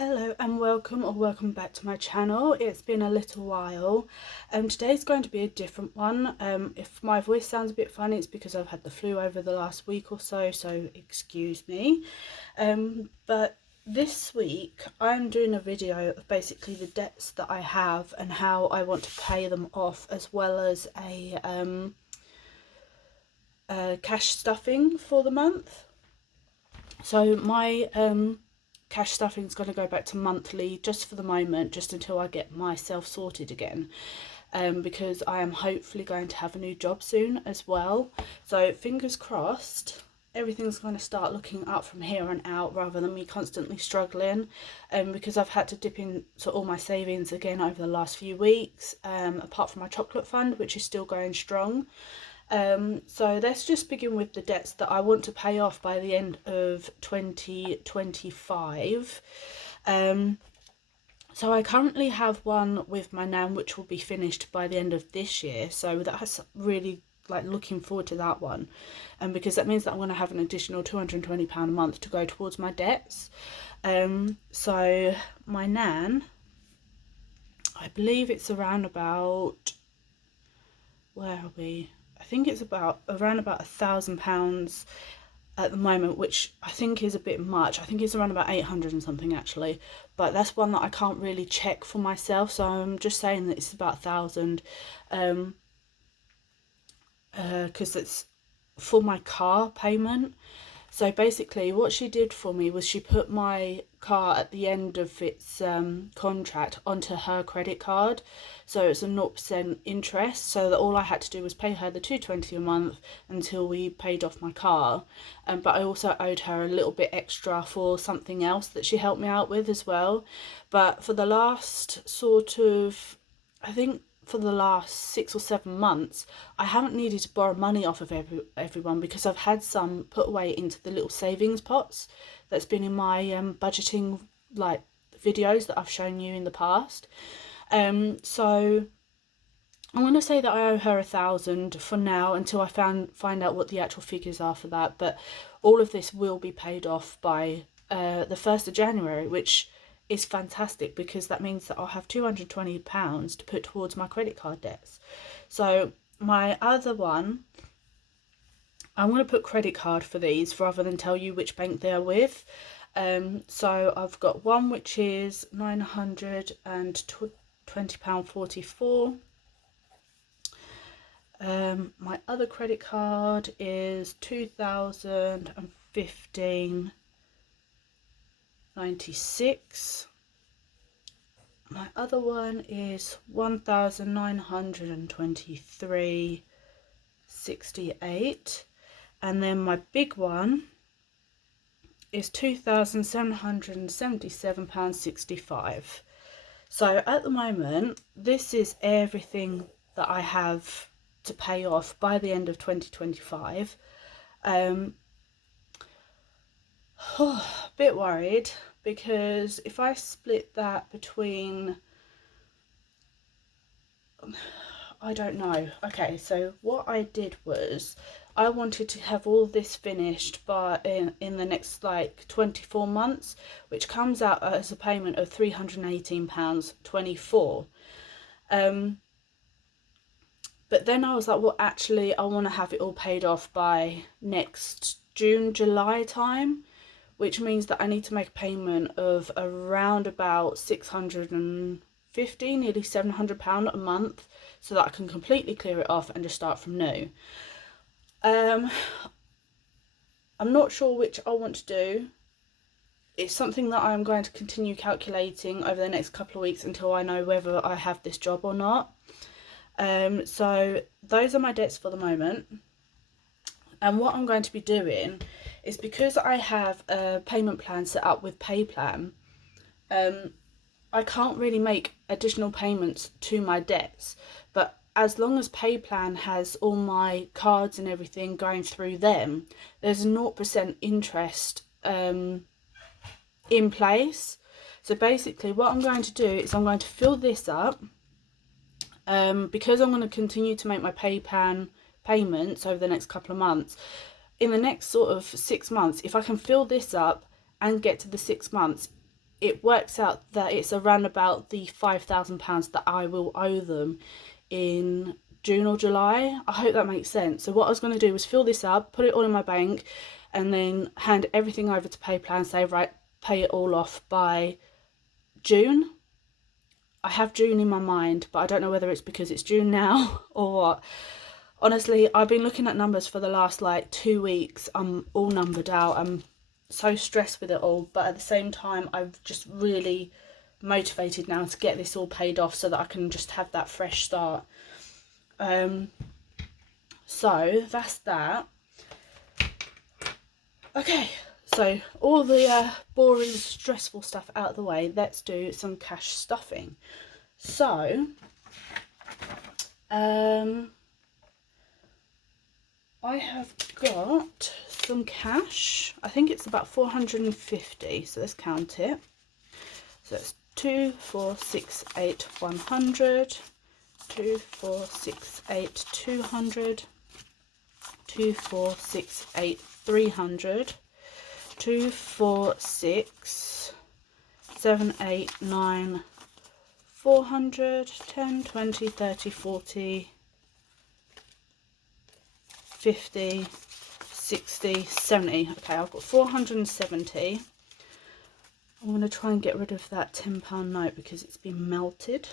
Hello and welcome back to my channel. It's been a little while. Today's going to be a different one. If my voice sounds a bit funny, it's because I've had the flu over the last week or so excuse me. But this week I'm doing a video of basically the debts that I have and how I want to pay them off, as well as a cash stuffing for the month. So my cash stuffing is going to go back to monthly just for the moment, just until I get myself sorted again, because I am hopefully going to have a new job soon as well. So fingers crossed everything's going to start looking up from here on out, rather than me constantly struggling, because I've had to dip into all my savings again over the last few weeks, apart from my chocolate fund, which is still going strong. So let's just begin with the debts that I want to pay off by the end of 2025. So I currently have one with my nan, which will be finished by the end of this year. So that's really looking forward to that one, and because that means that I'm going to have an additional £220 a month to go towards my debts. So my nan, I believe it's around about, where are we? I think it's around about £1,000 at the moment, which I think is a bit much. I think it's around about 800 and something actually, but that's one that I can't really check for myself, so I'm just saying that it's about 1,000, because it's for my car payment. So basically what she did for me was she put my car at the end of its contract onto her credit card. So it's a 0% interest, so that all I had to do was pay her the £220 a month until we paid off my car. But I also owed her a little bit extra for something else that she helped me out with as well. But for the last I think for the last 6 or 7 months, I haven't needed to borrow money off of everyone, because I've had some put away into the little savings pots that's been in my budgeting videos that I've shown you in the past. So I want to say that I owe her 1,000 for now, until I find out what the actual figures are for that. But all of this will be paid off by the 1st of January, which is fantastic, because that means that I'll have £220 to put towards my credit card debts. So my other one, I'm going to put credit card for these rather than tell you which bank they're with. So I've got one which is £920.44. My other credit card is 2015.96. My other one is 1923.68, and then my big one is £2,777.65. So at the moment, this is everything that I have to pay off by the end of 2025. A bit worried, because if I split that between, I don't know. Okay, so what I did was I wanted to have all this finished by in the next 24 months, which comes out as a payment of £318.24. But then I was like, well, actually I want to have it all paid off by next June, July time, which means that I need to make a payment of around about £650, nearly £700 a month, so that I can completely clear it off and just start from new. I'm not sure which I want to do. It's something that I'm going to continue calculating over the next couple of weeks until I know whether I have this job or not. So those are my debts for the moment. And what I'm going to be doing is, because I have a payment plan set up with PayPlan, I can't really make additional payments to my debts. But as long as PayPlan has all my cards and everything going through them, there's a 0% interest in place. So basically what I'm going to do is I'm going to fill this up, because I'm going to continue to make my PayPlan payments over the next couple of months. In the next 6 months, if I can fill this up and get to the 6 months, it works out that it's around about the £5,000 that I will owe them in June or July. I hope that makes sense. So what I was going to do was fill this up, put it all in my bank, and then hand everything over to PayPlan and say, right, pay it all off by June. I have June in my mind, but I don't know whether it's because it's June now or what. Honestly, I've been looking at numbers for the last like 2 weeks. I'm all numbered out. I'm so stressed with it all, but at the same time, I'm just really motivated now to get this all paid off so that I can just have that fresh start. So that's that. Okay, so all the boring, stressful stuff out of the way, let's do some cash stuffing. So, I have got some cash. I think it's about 450, so let's count it. So it's 2, 4, 6, 8, 100, 2, 4, 6, 8, 200, 2, 4, 6, 8, 300, 2, 4, 6, 7, 8, 9, 400, 10, 20, 30, 40, 50, 60, 70. Okay, I've got 470. I'm going to try and get rid of that £10 note because it's been melted.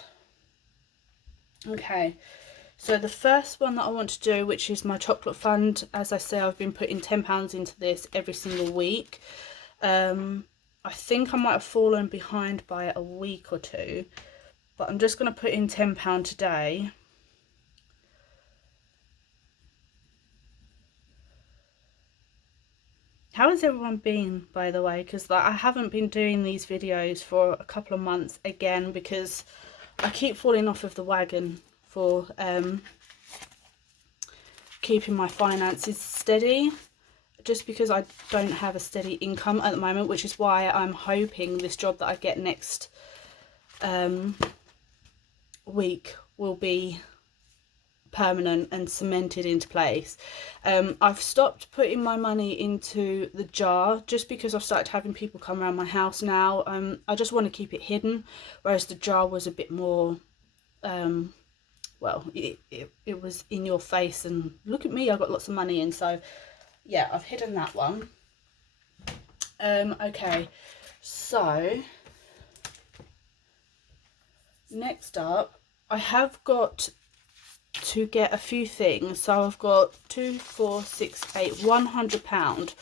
Okay, so the first one that I want to do, which is my chocolate fund, as I say, I've been putting £10 into this every single week. I think I might have fallen behind by a week or two, but I'm just going to put in £10 today. How has everyone been, by the way? Because I haven't been doing these videos for a couple of months again because I keep falling off of the wagon for keeping my finances steady, just because I don't have a steady income at the moment, which is why I'm hoping this job that I get next week will be permanent and cemented into place. I've stopped putting my money into the jar just because I've started having people come around my house now. I just want to keep it hidden, whereas the jar was a bit more well, it was in your face and look at me, I've got lots of money in. So yeah, I've hidden that one. Okay, so next up, I have got to get a few things. So I've got 2, 4, 6, 8, £100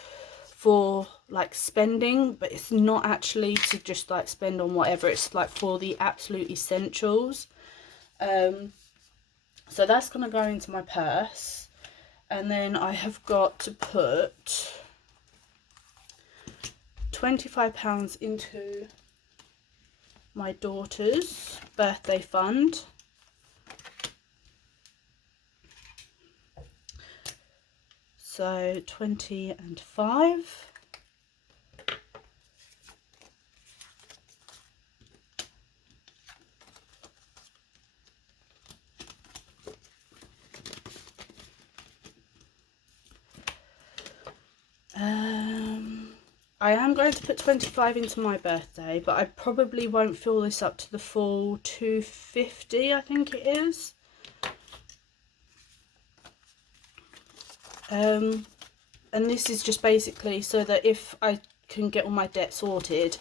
for like spending, but it's not actually to just like spend on whatever, it's like for the absolute essentials. So that's going to go into my purse, and then I have got to put £25 into my daughter's birthday fund. So 20 and 5. I am going to put 25 into my birthday, but I probably won't fill this up to the full 250, I think it is. And this is just basically so that if I can get all my debt sorted,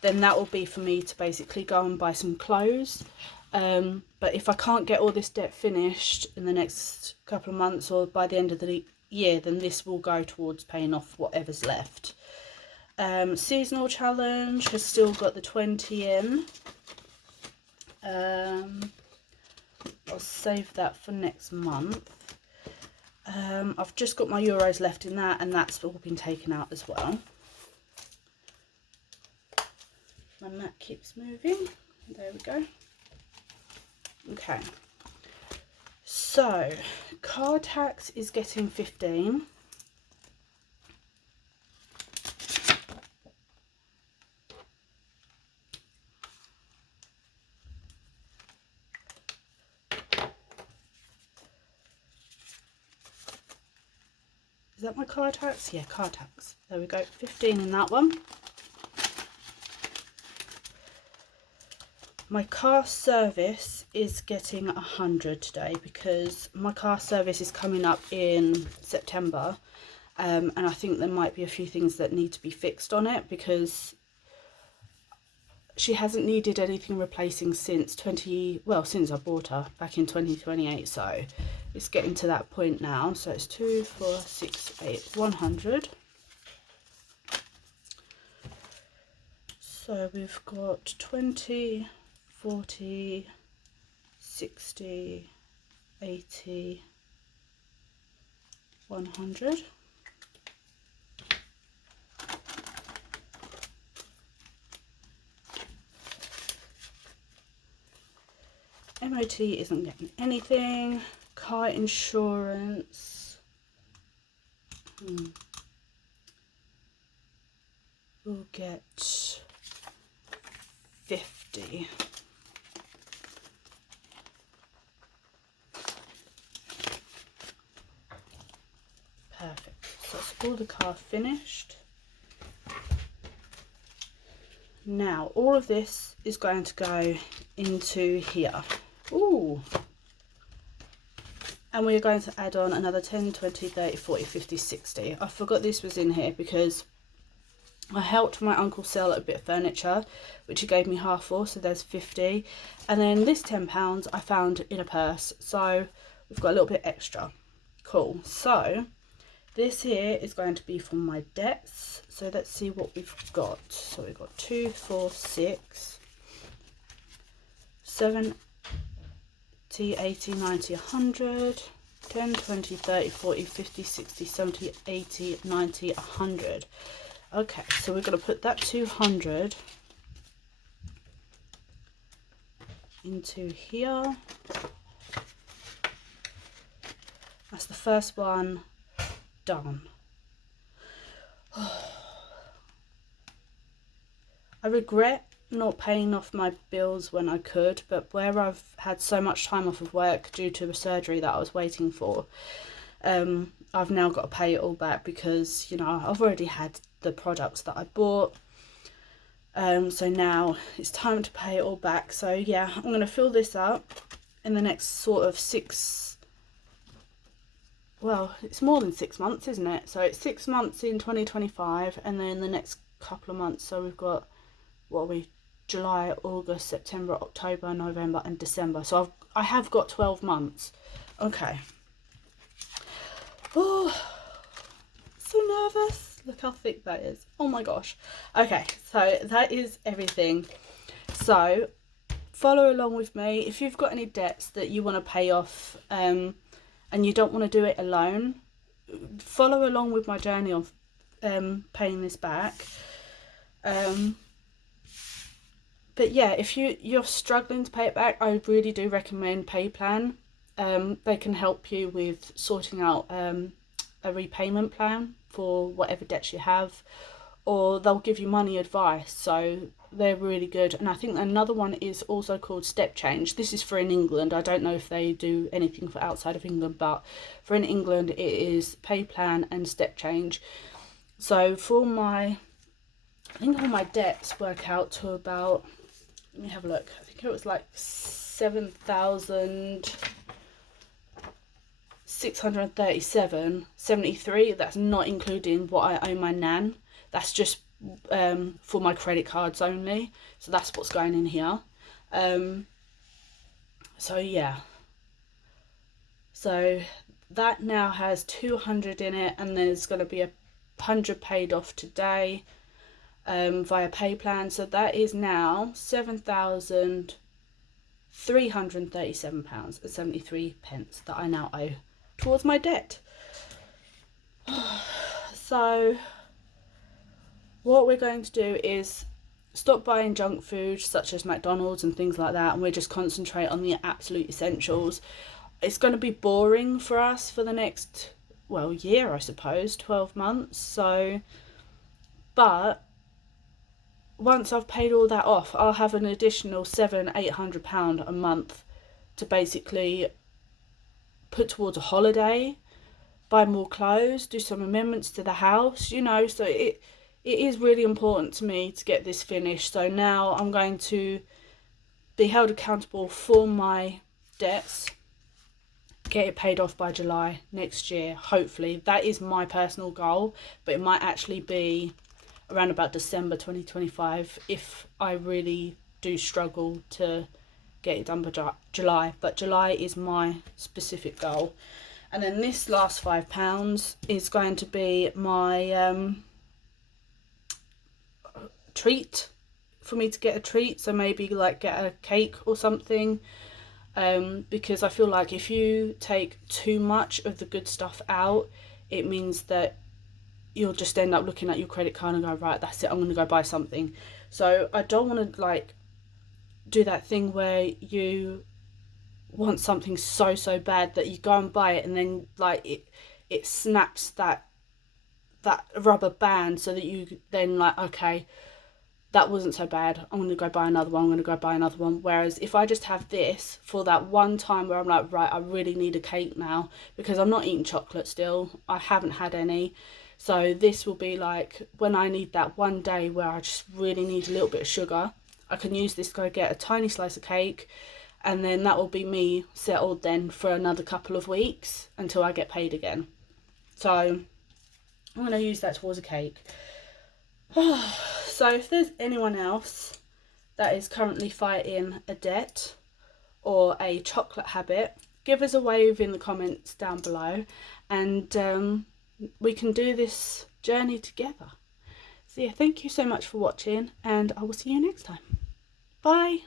then that will be for me to basically go and buy some clothes. But if I can't get all this debt finished in the next couple of months or by the end of the year, then this will go towards paying off whatever's left. Seasonal challenge has still got the 20 in. I'll save that for next month. I've just got my euros left in that, and that's all been taken out as well. My mat keeps moving. There we go. Okay. So, car tax is getting 15. Is that my car tax? Yeah, car tax. There we go. 15 in that one. My car service is getting 100 today because my car service is coming up in September, and I think there might be a few things that need to be fixed on it because she hasn't needed anything replacing since since I bought her back in 2028. So it's getting to that point now. So it's 2, 4, 6, 8, 100. So we've got 20, 40, 60, 80, 100. MOT isn't getting anything. Car insurance. We'll get 50. Perfect. So that's all the car finished. Now all of this is going to go into here. Ooh. And we're going to add on another 10, 20, 30, 40, 50, 60. I forgot this was in here because I helped my uncle sell a bit of furniture, which he gave me half for, so there's 50. And then this £10 I found in a purse, so we've got a little bit extra. Cool. So this here is going to be from my debts. So let's see what we've got. So we've got 2, 4, 6, 7, 80, 90, 100, 10, 20, 30, 40, 50, 60, 70, 80, 90, 100. Okay, so we're going to put that 200 into here. That's the first one done. I regret not paying off my bills when I could, but where I've had so much time off of work due to a surgery that I was waiting for, I've now got to pay it all back because, you know, I've already had the products that I bought, so now it's time to pay it all back. So yeah, I'm going to fill this up in the next sort of it's more than 6 months, isn't it? So it's 6 months in 2025, and then the next couple of months, so we've got, what are we, July, August, September, October, November and December. So I have got 12 months. Okay. Oh, so nervous. Look how thick that is. Oh my gosh. Okay, so that is everything. So follow along with me. If you've got any debts that you want to pay off, and you don't want to do it alone, follow along with my journey of paying this back. But yeah, if you're struggling to pay it back, I really do recommend PayPlan. They can help you with sorting out a repayment plan for whatever debts you have, or they'll give you money advice, so they're really good. And I think another one is also called Step Change. This is for in England. I don't know if they do anything for outside of England, but for in England it is PayPlan and Step Change. So for I think all my debts work out to about, let me have a look, I think it was like 7,637.73. That's not including what I owe my nan. That's just for my credit cards only. So that's what's going in here. So yeah. So that now has 200 in it, and there's going to be 100 paid off today via PayPlan. So that is now £7,337.73 that I now owe towards my debt. So what we're going to do is stop buying junk food such as McDonald's and things like that, and we'll just concentrate on the absolute essentials. It's going to be boring for us for the next, year, I suppose, 12 months. So, but once I've paid all that off, I'll have an additional £700-800 a month to basically put towards a holiday, buy more clothes, do some amendments to the house, you know. So it is really important to me to get this finished. So now I'm going to be held accountable for my debts, get it paid off by July next year, hopefully. That is my personal goal, but it might actually be around about December 2025 if I really do struggle to get it done by July. But July is my specific goal. And then this last £5 is going to be my treat, for me to get a treat. So maybe like get a cake or something, because I feel like if you take too much of the good stuff out, it means that you'll just end up looking at your credit card and go, right, that's it, I'm going to go buy something. So I don't want to like do that thing where you want something so bad that you go and buy it and then like it snaps that rubber band, so that you then like, okay, that wasn't so bad, I'm going to go buy another one, I'm going to go buy another one. Whereas if I just have this for that one time where I'm like, right, I really need a cake now, because I'm not eating chocolate still, I haven't had any. So this will be like when I need that one day where I just really need a little bit of sugar, I can use this to go get a tiny slice of cake, and then that will be me settled then for another couple of weeks until I get paid again. So I'm going to use that towards a cake. So if there's anyone else that is currently fighting a debt or a chocolate habit, give us a wave in the comments down below, and we can do this journey together. So yeah, thank you so much for watching, and I will see you next time. Bye.